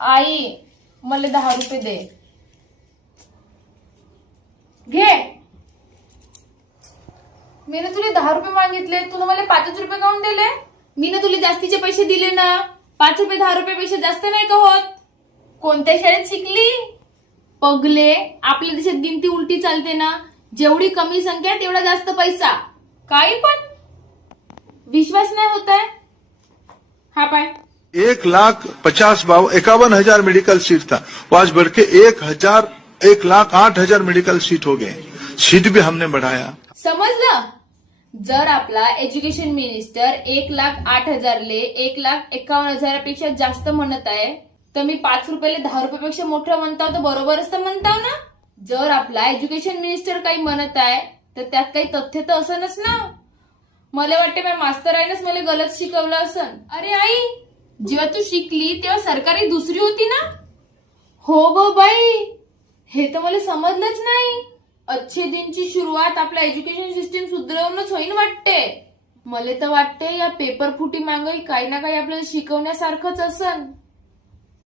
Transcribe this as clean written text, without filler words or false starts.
आई मला 10 रुपये दे. घे. मी ना तुला 10 रुपये मागितले, तुला मला 5 रुपये काऊन दिले? मी ना तुला जास्तीचे पैसे दिले ना. 5 रुपये 10 रुपयापेक्षा जास्त नाही का होत? कोणत्या शाळेत शिकली? पगले, आपल्या देशात गिनती उलटी चालते ना. जेवढी कमी संख्या तेवढा जास्त पैसा. काही पण विश्वास नाही होत आहे. हा पाय 1,50,51,000 मेडिकल सीट था, वो आज बढ़ के 1,08,000 मेडिकल सीट हो गए. सीट भी हमने बढ़ाया. समजलं. जर आपला एज्युकेशन मिनिस्टर 1,08,000 ले 1,51,000 जास्त म्हणत आहे, तर मी 5 रुपयाला 10 रुपयापेक्षा मोठं म्हणताव तर बरोबरच तर म्हणताव ना. जर आपला एज्युकेशन मिनिस्टर काही म्हणत आहे तर त्यात काही तथ्य तर असनच ना. मला वाटते माझ्या मास्तर आईनच मला गलत शिकवलं असन. अरे आई, जेव्हा तू शिकली तेव्हा सरकारी दुसरी होती ना. हो ग बाई, हे तर मला समजलंच नाही. अच्छे दिनची सुरुवात आपल्या एज्युकेशन सिस्टीम सुधारवूनच होईन वाटते. मला तर वाटते या पेपर फुटी मागे काही ना काही आपल्याला शिकवण्यासारखंच असन.